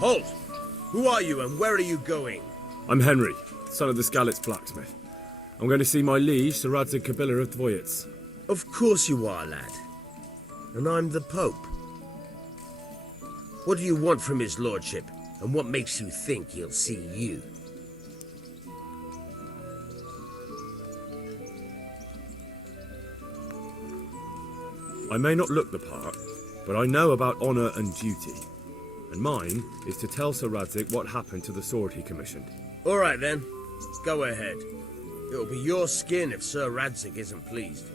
Halt! Who are you and where are you going? I'm Henry, son of the Skalitz blacksmith. I'm going to see my liege, Sir Radzig Kabila of Dvoyitz. Of course you are, lad. And I'm the Pope. What do you want from his lordship, and what makes you think he'll see you? I may not look the part, but I know about honour and duty. And mine is to tell Sir Radzig what happened to the sword he commissioned. All right then, go ahead. It'll be your skin if Sir Radzig isn't pleased.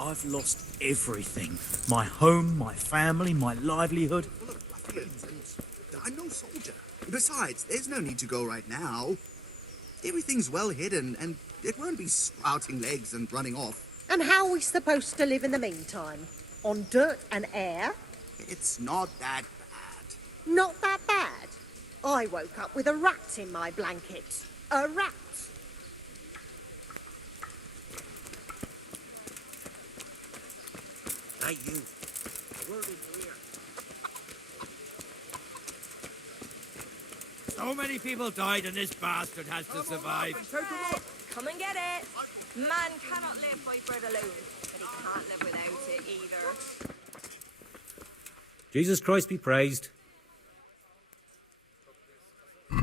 I've lost everything. My home, my family, my livelihood. Full of ruffians, and I'm no soldier. Besides, there's no need to go right now. Everything's well hidden, and it won't be sprouting legs and running off. And how are we supposed to live in the meantime? On dirt and air? It's not that bad. Not that bad. I woke up with a rat in my blanket. A rat. Hey, you. A word in your ear. So many people died and this bastard has to survive. Come and get it. Man cannot live by bread alone, but he can't live without it either. Jesus Christ be praised.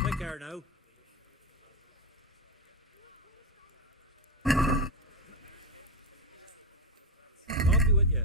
Take care now. God be with you.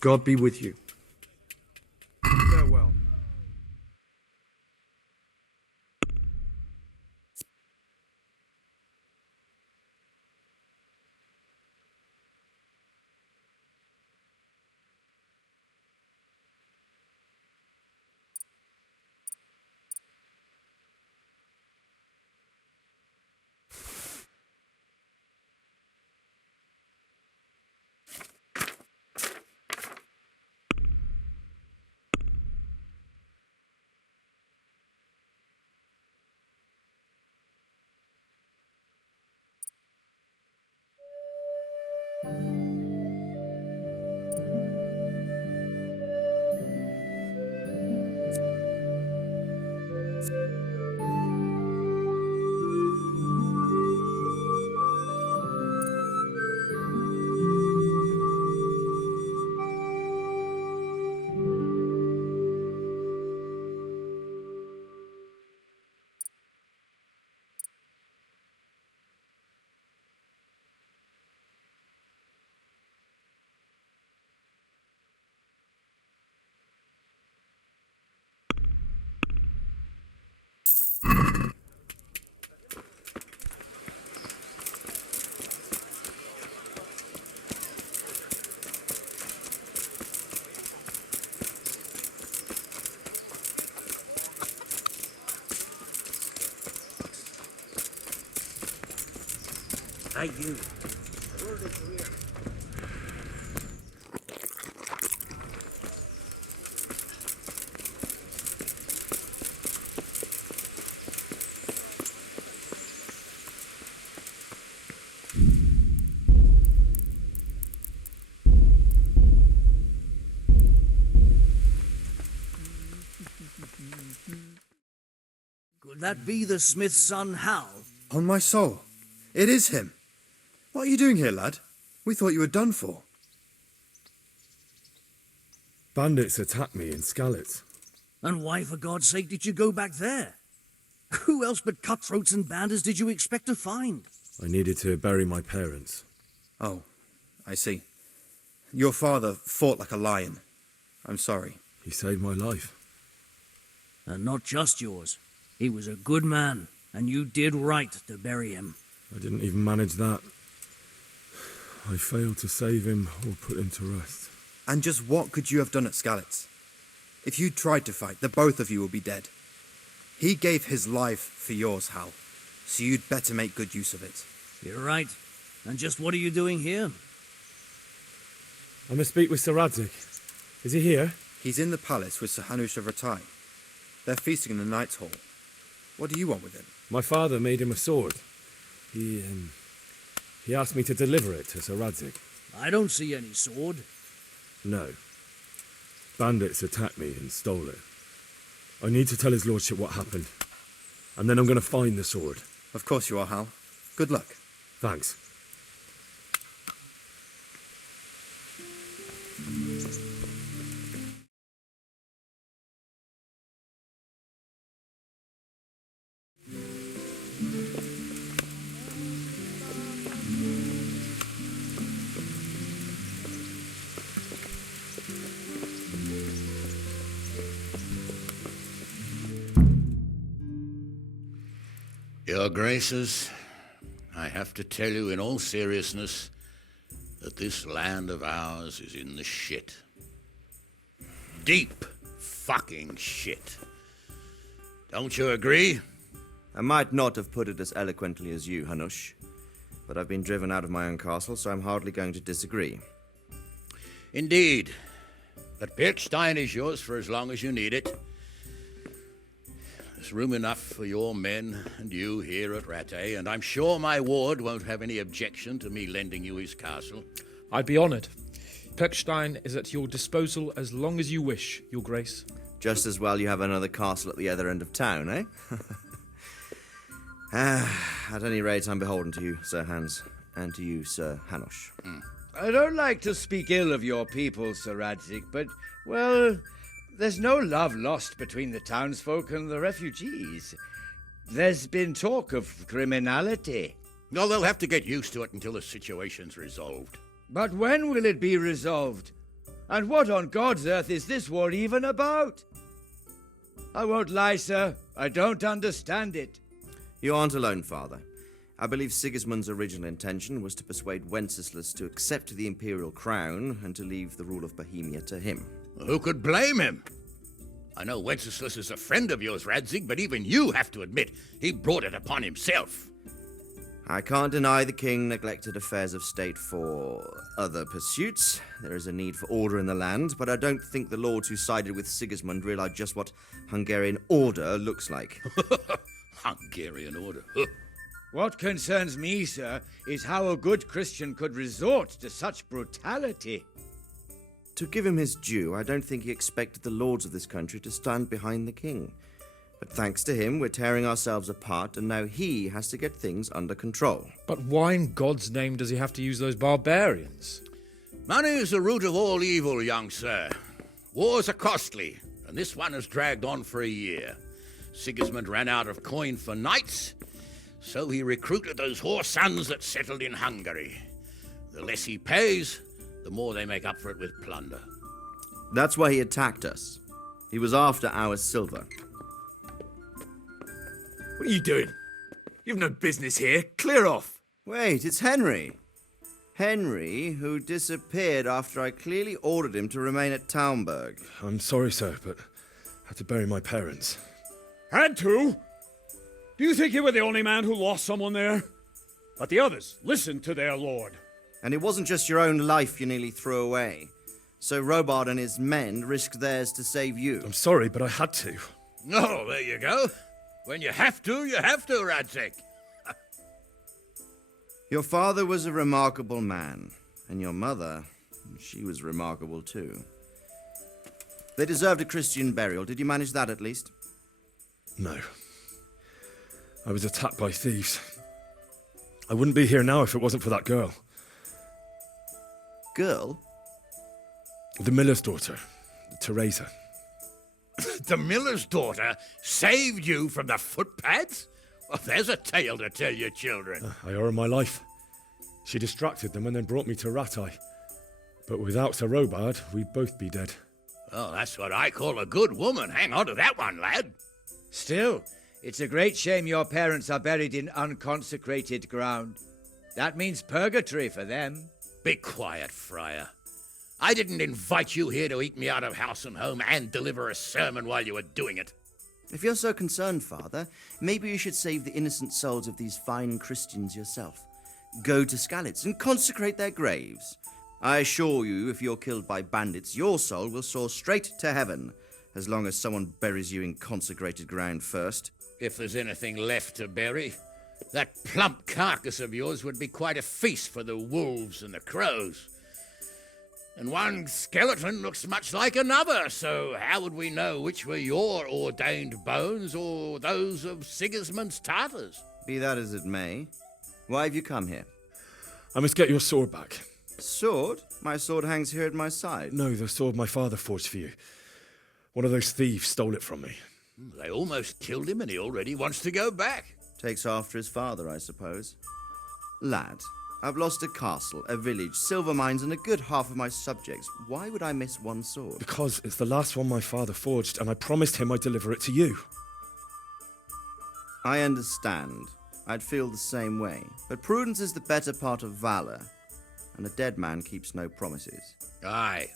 God be with you. Farewell. Hey, you. A word in your ear. Could that be the smith's son, Hal? On my soul. It is him. What are you doing here, lad? We thought you were done for. Bandits attacked me in Skalitz. And why, for God's sake, did you go back there? Who else but cutthroats and bandits did you expect to find? I needed to bury my parents. Oh, I see. Your father fought like a lion. I'm sorry. He saved my life. And not just yours. He was a good man, and you did right to bury him. I didn't even manage that. I failed to save him or put him to rest. And just what could you have done at Skalitz? If you tried to fight, the both of you will be dead. He gave his life for yours, Hal, so you'd better make good use of it. You're right. And just what are you doing here? I must speak with Sir Radzig. Is he here? He's in the palace with Sir Hanush of Rattay. They're feasting in the Knight's Hall. What do you want with him? My father made him a sword. He asked me to deliver it to Sir Radzig. I don't see any sword. No. Bandits attacked me and stole it. I need to tell his lordship what happened. And then I'm going to find the sword. Of course you are, Hal. Good luck. Thanks. Your Graces, I have to tell you in all seriousness that this land of ours is in the shit. Deep fucking shit. Don't you agree? I might not have put it as eloquently as you, Hanush, but I've been driven out of my own castle, so I'm hardly going to disagree. Indeed. But Birkstein is yours for as long as you need it. There's room enough for your men and you here at Rattay, and I'm sure my ward won't have any objection to me lending you his castle. I'd be honoured. Perkstein is at your disposal as long as you wish, Your Grace. Just as well you have another castle at the other end of town, eh? At any rate, I'm beholden to you, Sir Hans, and to you, Sir Hanush. I don't like to speak ill of your people, Sir Radzig, but, well, there's no love lost between the townsfolk and the refugees. There's been talk of criminality. No, they'll have to get used to it until the situation's resolved. But when will it be resolved? And what on God's earth is this war even about? I won't lie, sir. I don't understand it. You aren't alone, Father. I believe Sigismund's original intention was to persuade Wenceslas to accept the imperial crown and to leave the rule of Bohemia to him. Who could blame him? I know Wenceslas is a friend of yours, Radzig, but even you have to admit he brought it upon himself. I can't deny the king neglected affairs of state for other pursuits. There is a need for order in the land, but I don't think the lords who sided with Sigismund realized just what Hungarian order looks like. Hungarian order? What concerns me, sir, is how a good Christian could resort to such brutality. To give him his due, I don't think he expected the lords of this country to stand behind the king. But thanks to him, we're tearing ourselves apart, and now he has to get things under control. But why in God's name does he have to use those barbarians? Money is the root of all evil, young sir. Wars are costly, and this one has dragged on for a year. Sigismund ran out of coin for knights, so he recruited those whore sons that settled in Hungary. The less he pays, the more they make up for it with plunder. That's why he attacked us. He was after our silver. What are you doing? You've no business here. Clear off. Wait, it's Henry. Henry, who disappeared after I clearly ordered him to remain at Taumberg. I'm sorry, sir, but I had to bury my parents. Had to? Do you think you were the only man who lost someone there? But the others listened to their lord. And it wasn't just your own life you nearly threw away. So Robard and his men risked theirs to save you. I'm sorry, but I had to. Oh, there you go. When you have to, Radzig. Your father was a remarkable man, and your mother, she was remarkable too. They deserved a Christian burial. Did you manage that at least? No. I was attacked by thieves. I wouldn't be here now if it wasn't for that girl. Girl? The miller's daughter, Teresa. The miller's daughter saved you from the footpads? Well, there's a tale to tell your children. I owe her my life. She distracted them and then brought me to Ratai. But without Sir Robard, we'd both be dead. Oh, that's what I call a good woman. Hang on to that one, lad. Still, it's a great shame your parents are buried in unconsecrated ground. That means purgatory for them. Be quiet, Friar. I didn't invite you here to eat me out of house and home and deliver a sermon while you were doing it. If you're so concerned, Father, maybe you should save the innocent souls of these fine Christians yourself. Go to Skalitz and consecrate their graves. I assure you, if you're killed by bandits, your soul will soar straight to heaven, as long as someone buries you in consecrated ground first. If there's anything left to bury, that plump carcass of yours would be quite a feast for the wolves and the crows. And one skeleton looks much like another, so how would we know which were your ordained bones or those of Sigismund's Tartars? Be that as it may, why have you come here? I must get your sword back. Sword? My sword hangs here at my side. No, the sword my father forged for you. One of those thieves stole it from me. They almost killed him and he already wants to go back. Takes after his father, I suppose. Lad, I've lost a castle, a village, silver mines, and a good half of my subjects. Why would I miss one sword? Because it's the last one my father forged, and I promised him I'd deliver it to you. I understand. I'd feel the same way. But prudence is the better part of valor, and a dead man keeps no promises. Aye.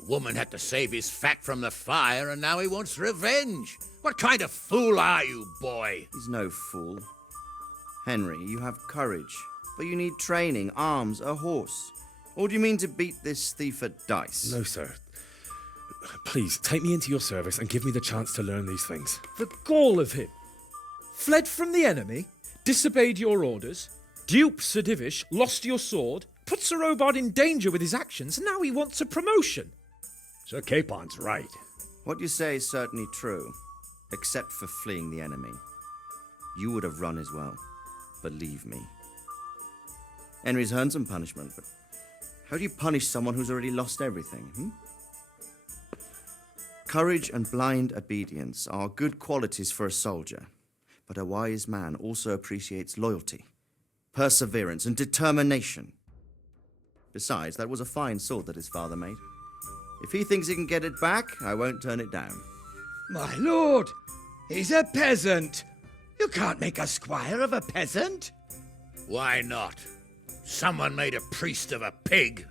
The woman had to save his fat from the fire, and now he wants revenge. What kind of fool are you, boy? He's no fool. Henry, you have courage, but you need training, arms, a horse. Or do you mean to beat this thief at dice? No, sir. Please, take me into your service and give me the chance to learn these things. The gall of him. Fled from the enemy, disobeyed your orders, duped Sir Divish, lost your sword, put Sir Robard in danger with his actions, and now he wants a promotion. Sir Capon's right. What you say is certainly true, except for fleeing the enemy. You would have run as well, believe me. Henry's earned some punishment, but how do you punish someone who's already lost everything, Courage and blind obedience are good qualities for a soldier, but a wise man also appreciates loyalty, perseverance, and determination. Besides, that was a fine sword that his father made. If he thinks he can get it back, I won't turn it down. My lord, he's a peasant. You can't make a squire of a peasant. Why not? Someone made a priest of a pig.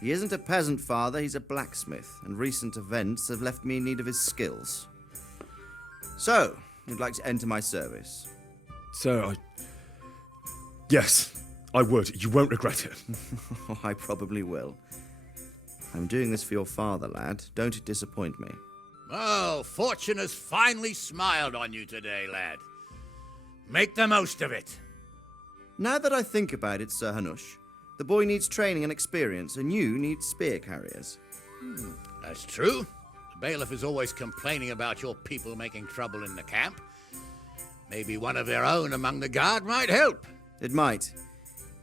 He isn't a peasant, father, he's a blacksmith, and recent events have left me in need of his skills. So, you'd like to enter my service? Sir, Yes, I would. You won't regret it. I probably will. I'm doing this for your father, lad. Don't disappoint me. Oh, fortune has finally smiled on you today, lad. Make the most of it. Now that I think about it, Sir Hanush, the boy needs training and experience, and you need spear carriers. That's true. The bailiff is always complaining about your people making trouble in the camp. Maybe one of their own among the guard might help. It might.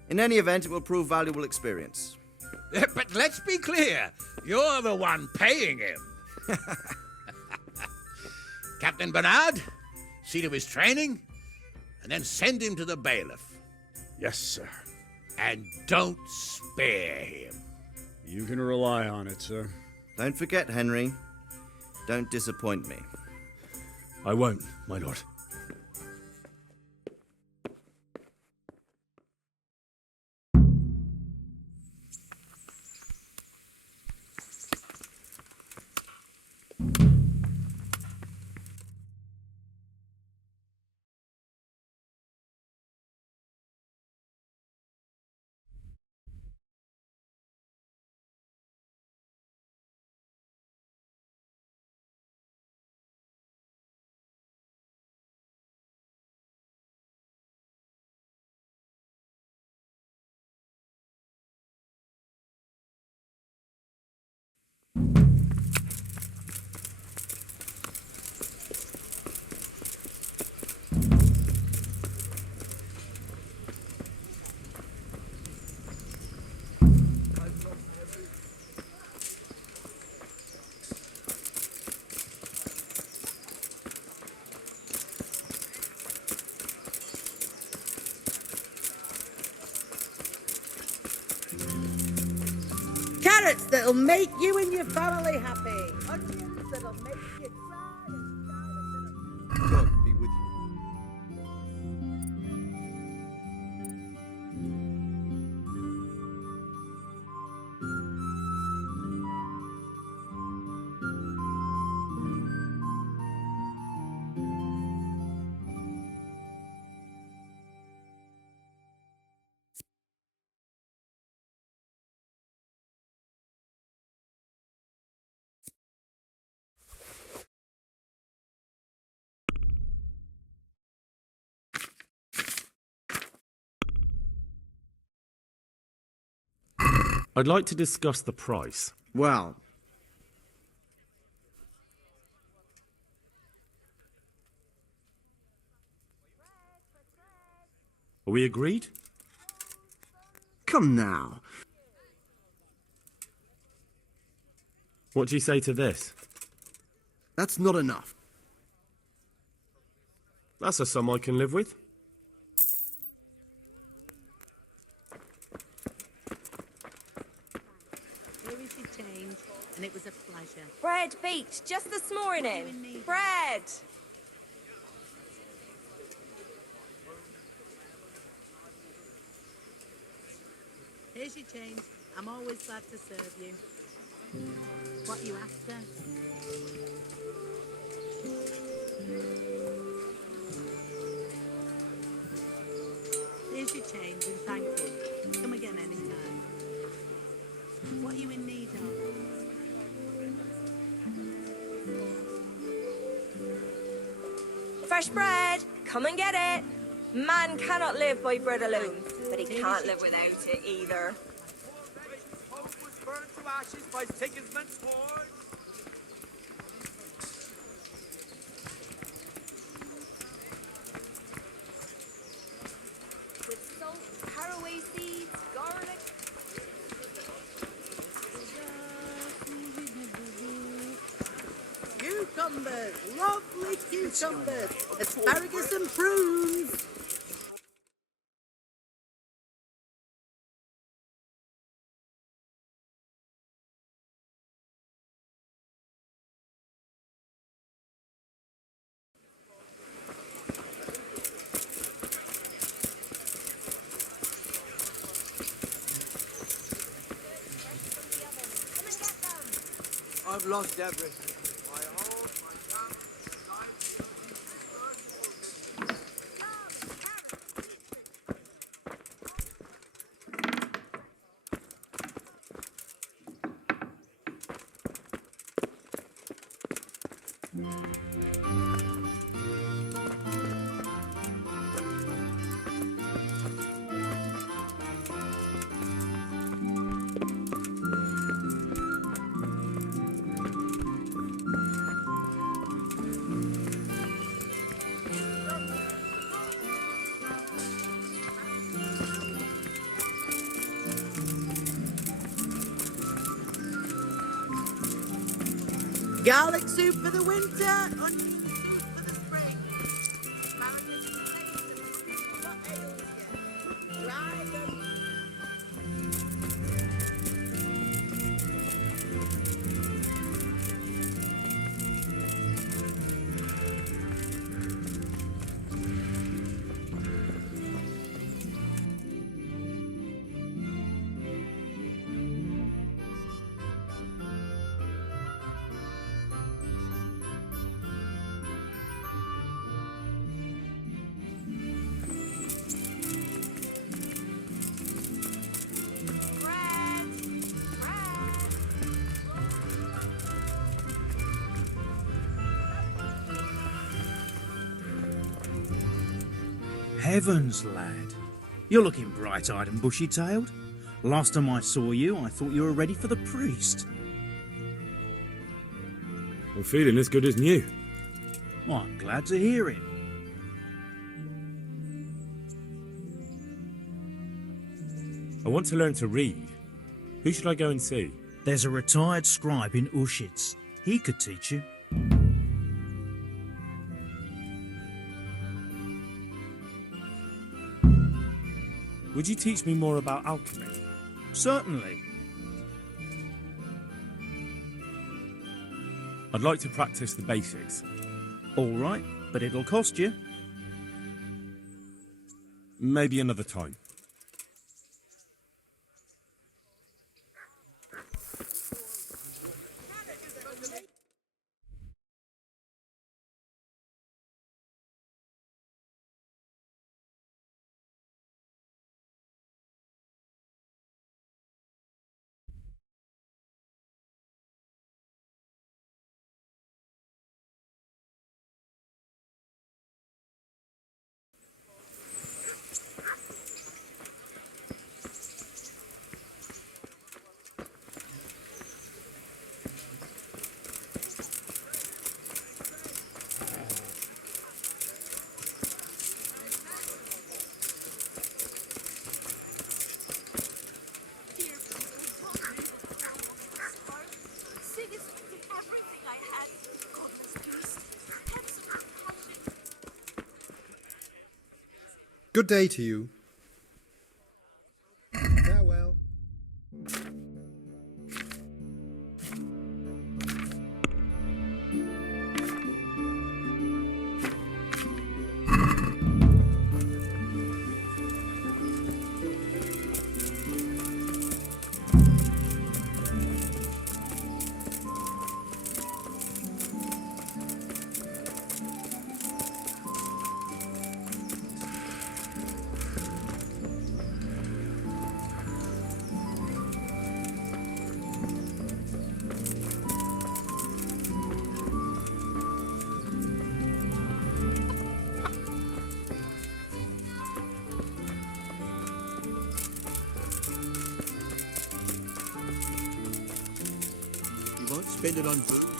In any event, it will prove valuable experience. But let's be clear. You're the one paying him. Captain Bernard, see to his training, and then send him to the bailiff. Yes, sir. And don't spare him. You can rely on it, sir. Don't forget, Henry. Don't disappoint me. I won't, my lord. carrots that'll make you and your family happy. Onions that'll make you cry. God be with you. I'd like to discuss the price. Well, Are we agreed? come now. What do you say to this? That's not enough. That's a sum I can live with. Here is your change, and it was a pleasure. Bread baked just this morning. Bread! Here's your change. I'm always glad to serve you. What you after? Here's your change and thank you. Come again anytime. What are you in need of? Fresh bread! Come and get it! Man cannot live by bread alone, but he can't live without it either. Home was burned to ashes by Sigismund's sword. With salt, caraway seeds, garlic. Cucumbers, lovely cucumbers, asparagus and prunes. I've lost everything. Garlic soup for the winter, onion soup for the spring. Asparagus and what ails you? Dragon. Heavens, lad. You're looking bright-eyed and bushy-tailed. Last time I saw you, I thought you were ready for the priest. I'm feeling as good as new. Well, I'm glad to hear it. I want to learn to read. Who should I go and see? There's a retired scribe in Ushitz. He could teach you. Would you teach me more about alchemy? Certainly. I'd like to practice the basics. All right, but it'll cost you. Maybe another time. Good day to you. Farewell. You won't spend it on food.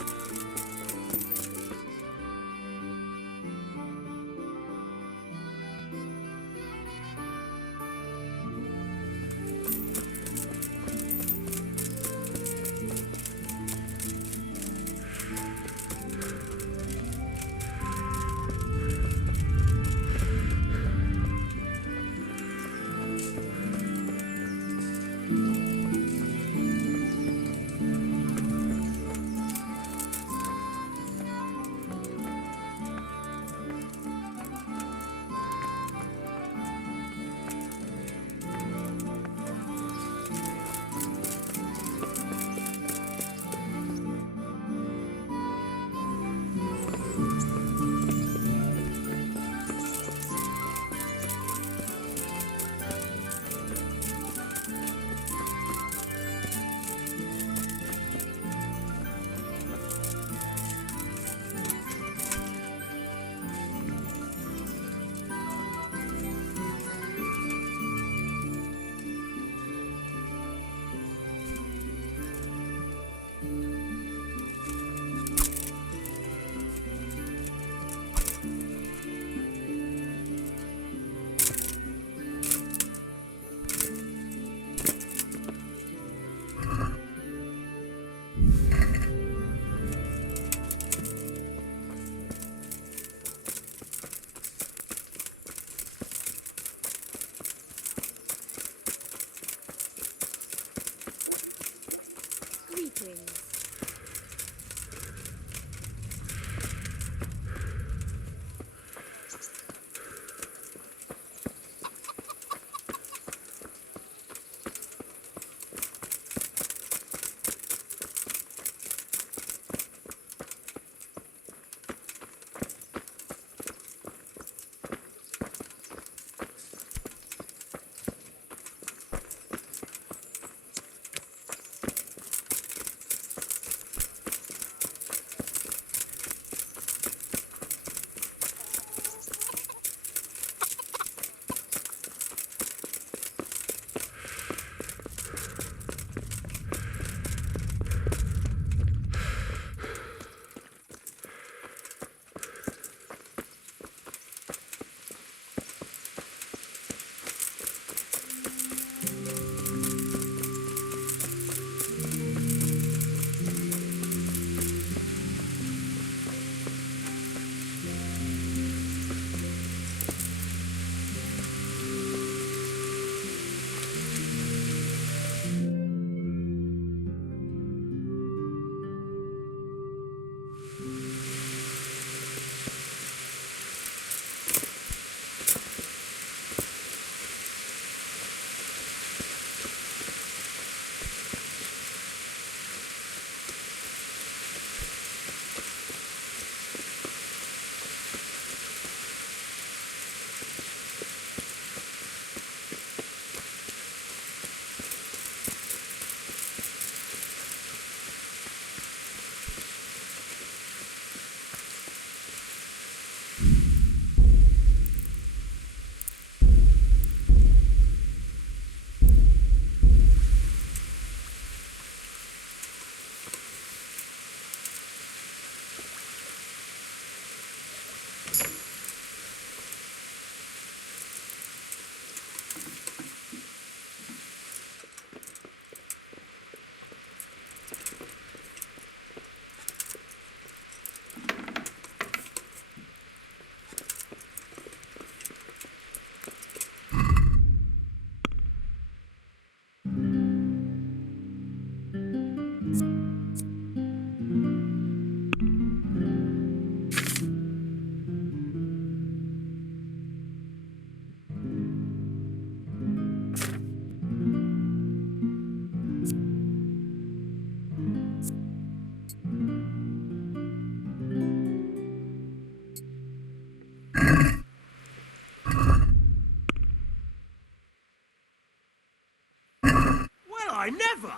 I never!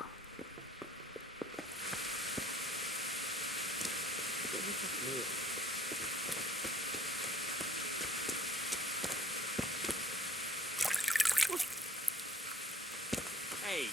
Hey.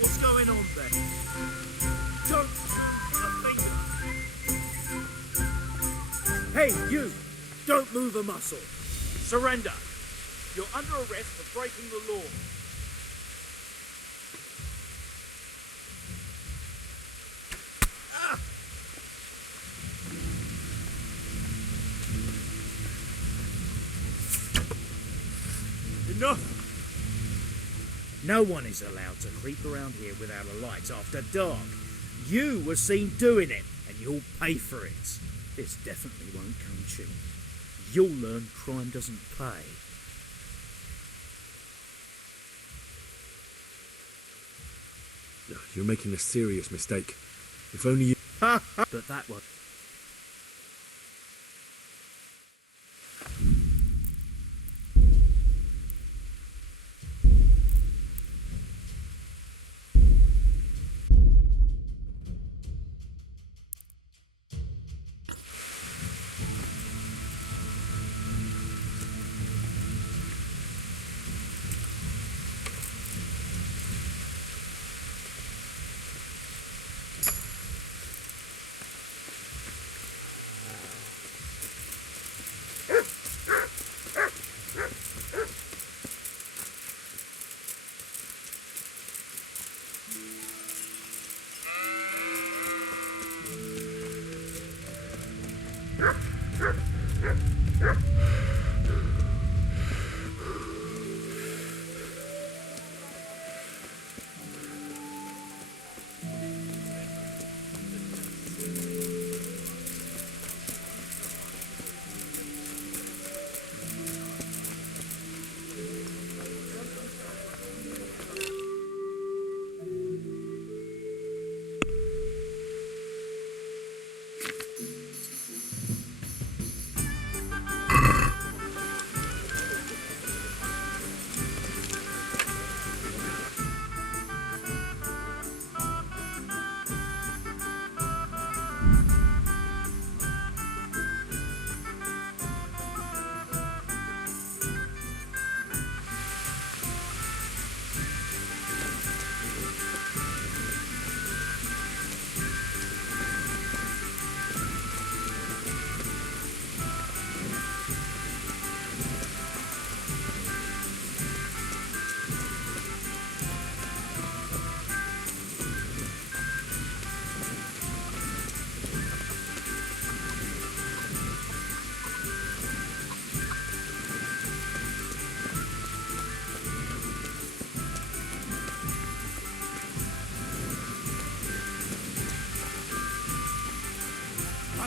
What's going on then? Don't a finger. Hey, you! Don't move a muscle. Surrender. You're under arrest for breaking the law. Enough! No one is allowed to creep around here without a light after dark. You were seen doing it, and you'll pay for it. This definitely won't come cheap. You'll learn crime doesn't pay. You're making a serious mistake. If only you... But that one...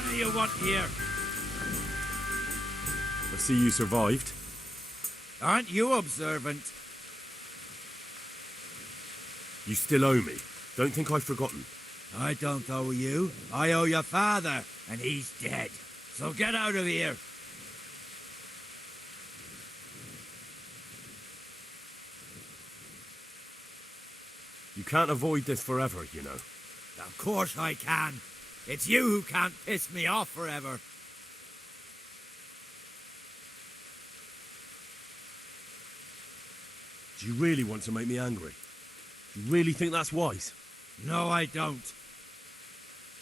do you want here? I see you survived. Aren't you observant? You still owe me. Don't think I've forgotten. I don't owe you. I owe your father, and he's dead. So get out of here. You can't avoid this forever, you know. Of course I can. It's you who can't piss me off forever. Do you really want to make me angry? Do you really think that's wise? No, I don't.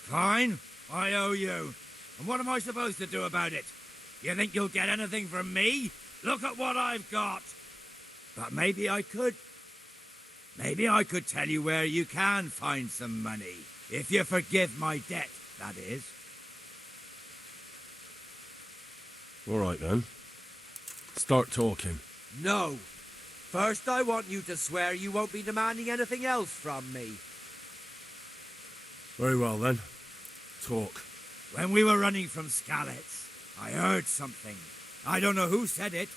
Fine, I owe you. And what am I supposed to do about it? You think you'll get anything from me? Look at what I've got. But maybe I could. Maybe I could tell you where you can find some money. If you forgive my debt, that is. All right, then. Start talking. No. First, I want you to swear you won't be demanding anything else from me. Very well, then. Talk. When we were running from Skalitz, I heard something. I don't know who said it.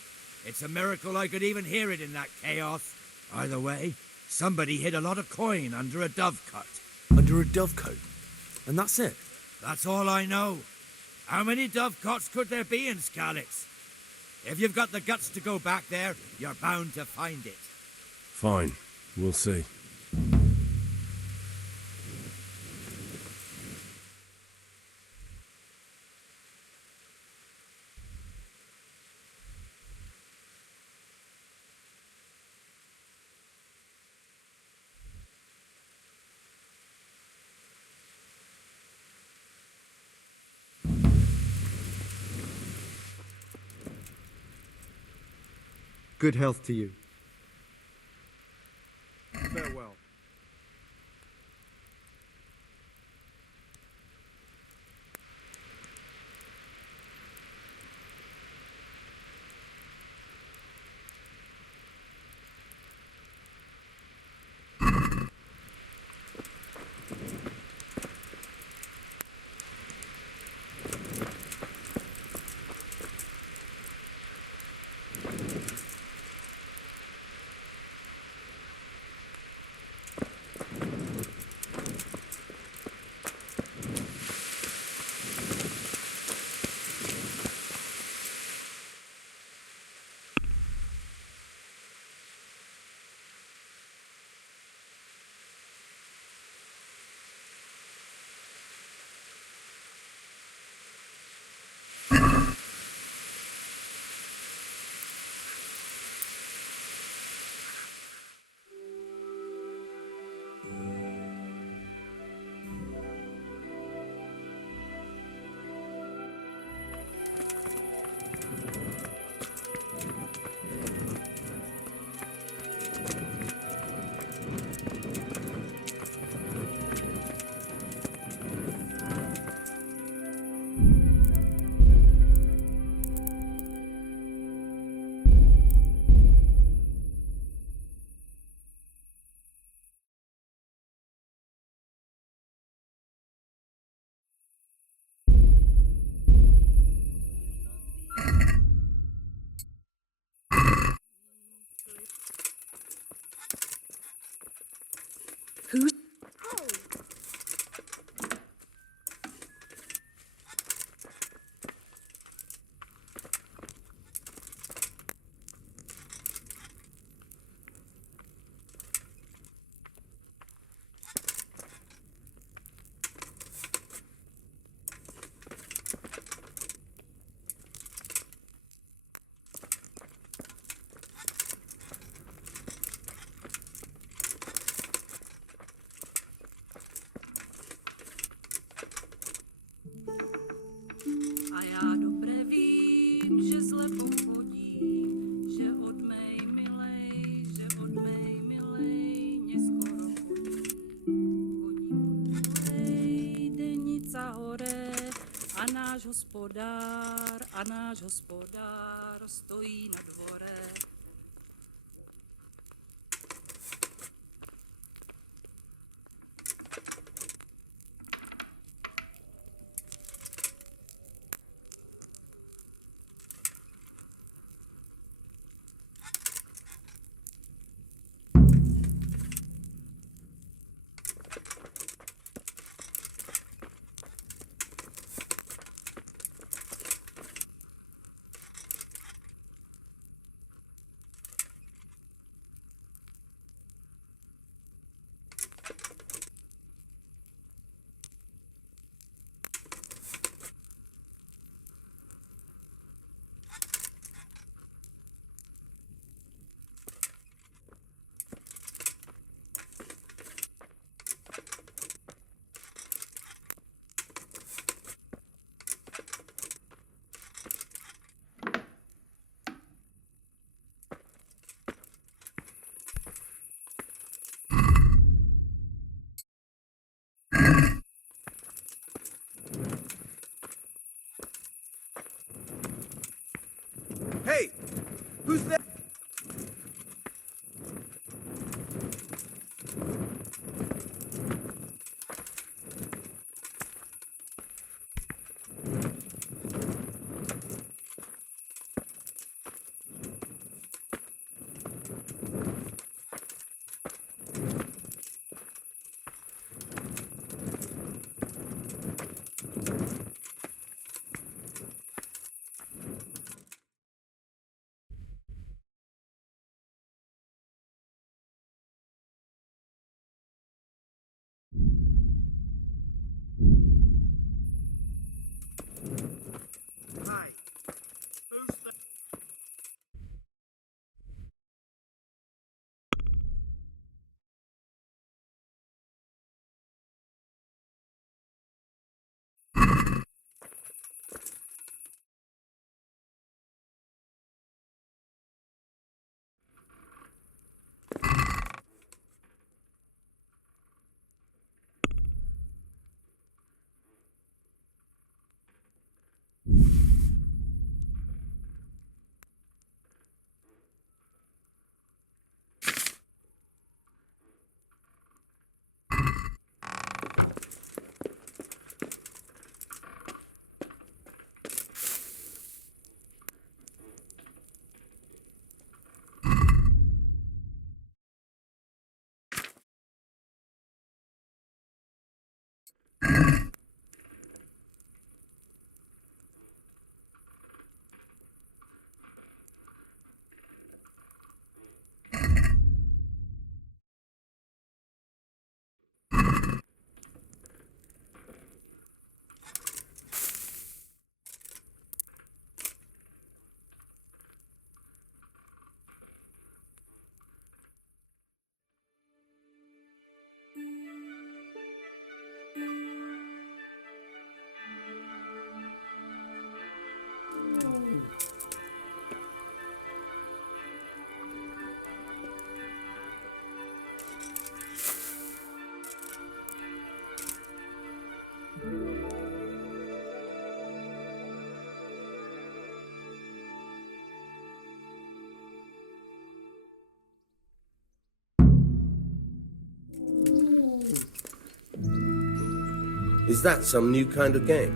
It's a miracle I could even hear it in that chaos. Either way, somebody hid a lot of coin under a dovecote. Under a dovecote? And that's it? That's all I know. How many dovecotes could there be in Skalitz? If you've got the guts to go back there, you're bound to find it. Fine. We'll see. Good health to you. Farewell. Who's... A já dobré vím, že slepou chodí, že od mej milej, že od mej milej, mě skoro chodí podvolej, denica hore, a náš hospodár stojí na dvore. Who's there? Is that some new kind of game?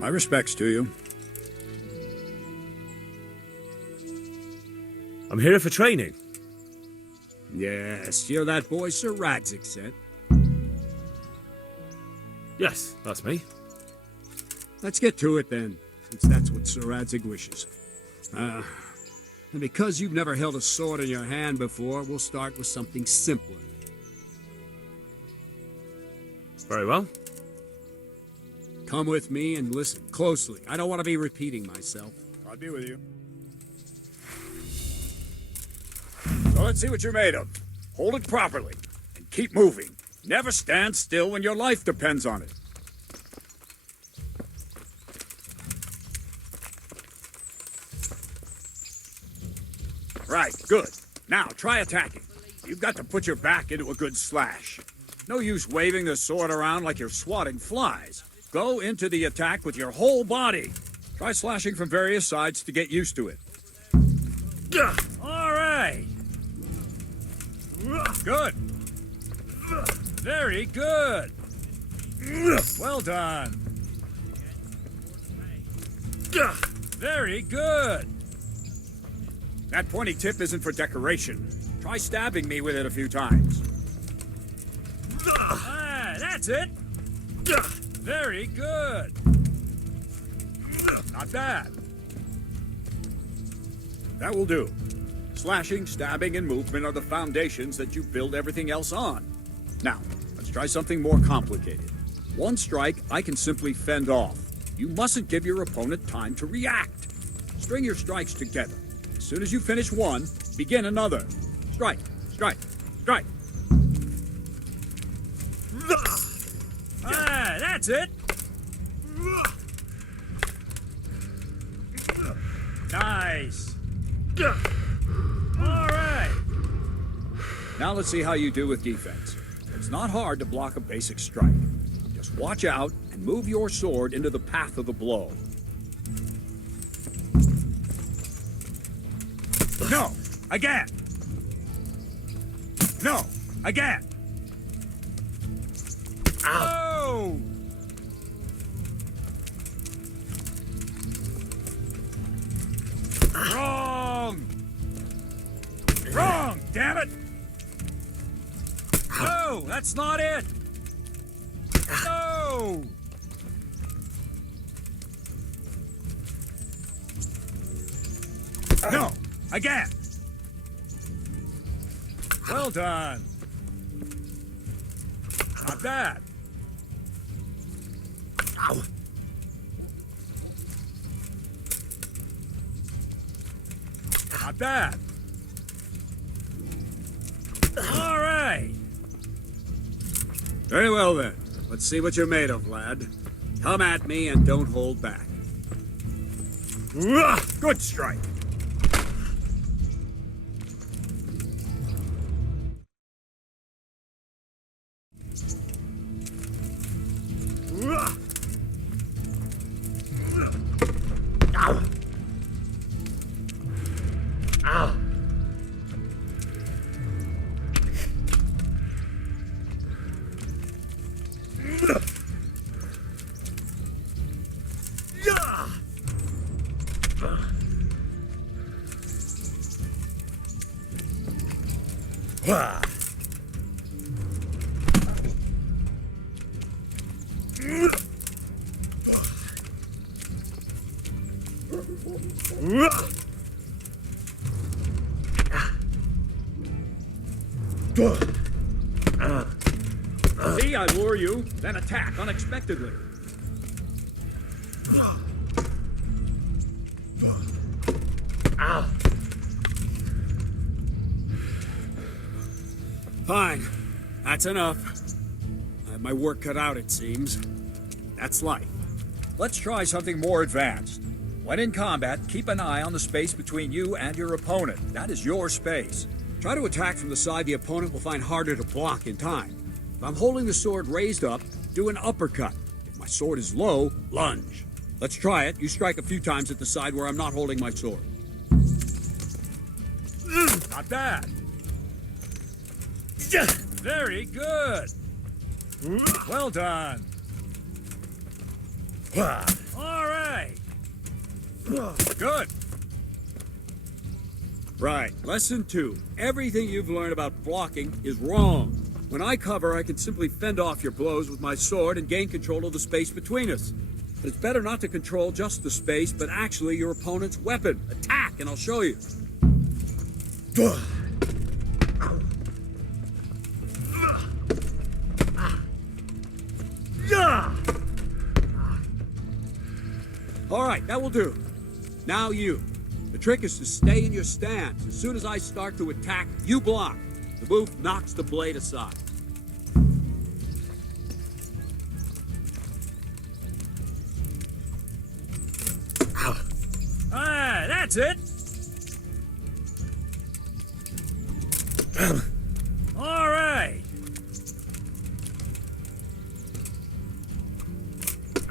My respects to you. I'm here for training. Yes, you're that boy Sir Radzik said. Yes, that's me. Let's get to it then, since that's what Sir Radzik wishes. And because you've never held a sword in your hand before, we'll start with something simpler. Very well. Come with me and listen closely. I don't want to be repeating myself. I'll be with you. So let's see what you're made of. Hold it properly and keep moving. Never stand still when your life depends on it. Right, good. Now, try attacking. You've got to put your back into a good slash. No use waving the sword around like you're swatting flies. Go into the attack with your whole body. Try slashing from various sides to get used to it. All right. Good. Very good. Well done. Very good. That pointy tip isn't for decoration. Try stabbing me with it a few times. That's it. Very good. Not bad. That will do. Slashing, stabbing, and movement are the foundations that you build everything else on. Now, let's try something more complicated. One strike, I can simply fend off. You mustn't give your opponent time to react. String your strikes together. As soon as you finish one, begin another. Strike, strike, strike. That's it. Nice. All right. Now let's see how you do with defense. It's not hard to block a basic strike. Just watch out and move your sword into the path of the blow. No, again. No, again. Ow! Wrong! Wrong, damn it! No, that's not it! No! No, again! Well done. Not bad. Ow. Not bad. All right. Very well, then. Let's see what you're made of, lad. Come at me and don't hold back. Good strike. Ow. Ow. See, I lure you, then attack unexpectedly. Ow. Fine. That's enough. I have my work cut out, it seems. That's life. Let's try something more advanced. When in combat, keep an eye on the space between you and your opponent. That is your space. Try to attack from the side the opponent will find harder to block in time. If I'm holding the sword raised up, do an uppercut. If my sword is low, lunge. Let's try it. You strike a few times at the side where I'm not holding my sword. Not bad. Very good. Well done. All right. Good. Right. Lesson 2. Everything you've learned about blocking is wrong. When I cover, I can simply fend off your blows with my sword and gain control of the space between us. But it's better not to control just the space, but actually your opponent's weapon. Attack, and I'll show you. All right, that will do. Now you. The trick is to stay in your stance. As soon as I start to attack, you block. The move knocks the blade aside. That's it.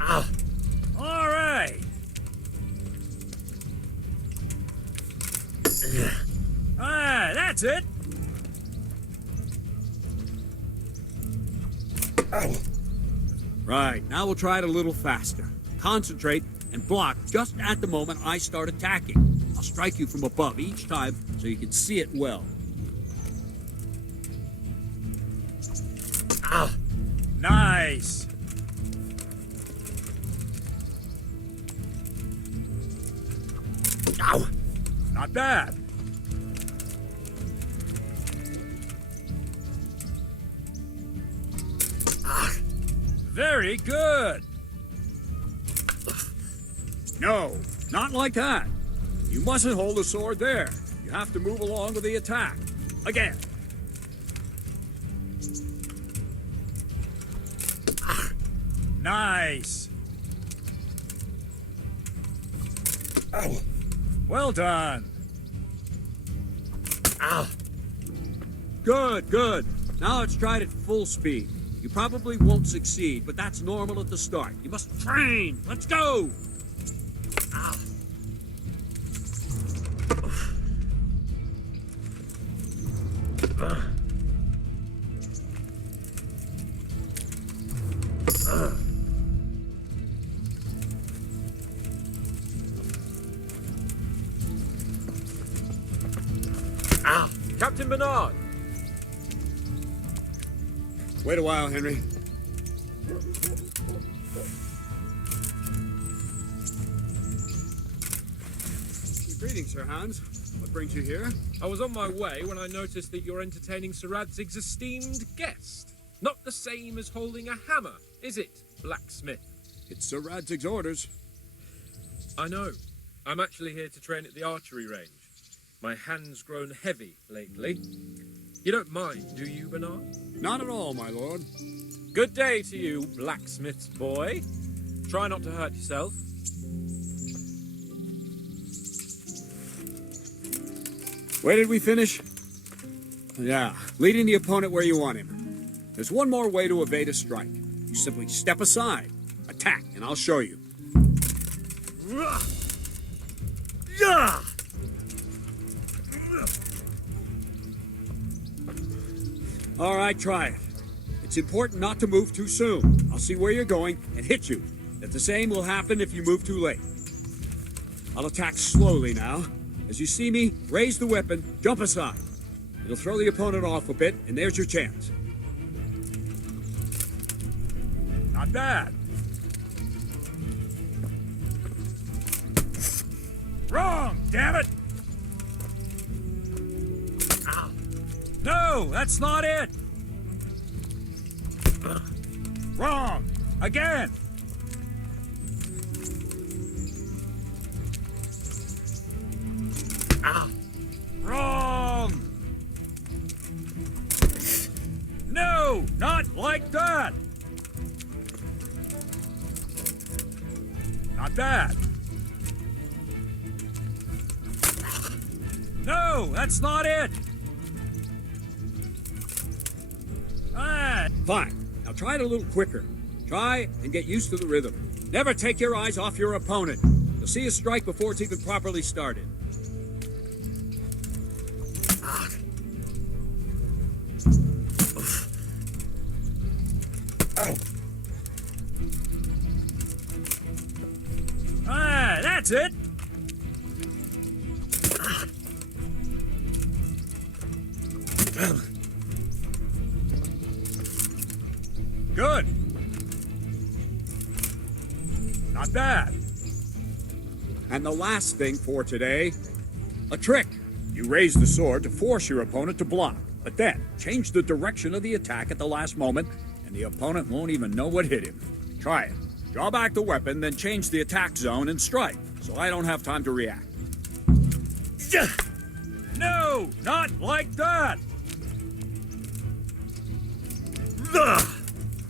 All right. That's it. Right, now we'll try it a little faster. Concentrate and block just at the moment I start attacking. I'll strike you from above each time so you can see it well. Nice. Ow. Not bad. Very good. No, not like that. You mustn't hold the sword there. You have to move along with the attack. Again. Nice. Oh. Well done. Good, good. Now let's try it at full speed. You probably won't succeed, but that's normal at the start. You must train. Let's go. Captain Bernard! Wait a while, Henry. Greetings, Sir Hans. What brings you here? I was on my way when I noticed that you're entertaining Sir Radzig's esteemed guest. Not the same as holding a hammer, is it, blacksmith? It's Sir Radzig's orders. I know. I'm actually here to train at the archery range. My hand's grown heavy lately. You don't mind, do you, Bernard? Not at all, my lord. Good day to you, blacksmith's boy. Try not to hurt yourself. Where did we finish? Yeah, leading the opponent where you want him. There's one more way to evade a strike. You simply step aside, attack, and I'll show you. All right, try it. It's important not to move too soon. I'll see where you're going and hit you. If the same will happen if you move too late. I'll attack slowly now. As you see me, raise the weapon, jump aside. It'll throw the opponent off a bit, and there's your chance. Not bad. Wrong, damn it! Ow. No, that's not it! Wrong! Again! Wrong! No, not like that! Not bad. No, that's not it! Fine. Now try it a little quicker. Try and get used to the rhythm. Never take your eyes off your opponent. You'll see a strike before it's even properly started. That's it. Good. Not bad. And the last thing for today, a trick. You raise the sword to force your opponent to block, but then change the direction of the attack at the last moment, and the opponent won't even know what hit him. Try it. Draw back the weapon, then change the attack zone and strike, so I don't have time to react. No, not like that!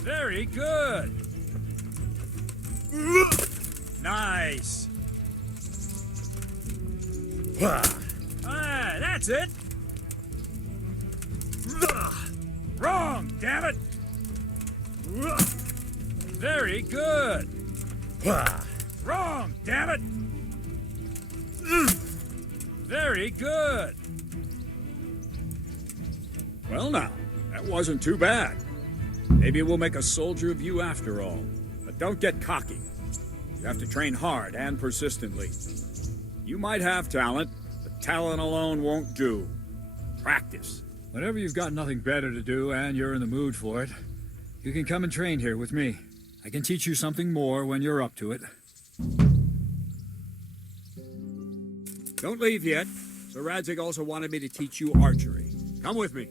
Very good! Nice! That's it! Wrong, damn it! Very good! Wrong, damn it! Very good. Well now, that wasn't too bad. Maybe we'll make a soldier of you after all. But don't get cocky. You have to train hard and persistently. You might have talent, but talent alone won't do. Practice. Whenever you've got nothing better to do and you're in the mood for it, you can come and train here with me. I can teach you something more when you're up to it. Don't leave yet. Sir Radzig also wanted me to teach you archery. Come with me.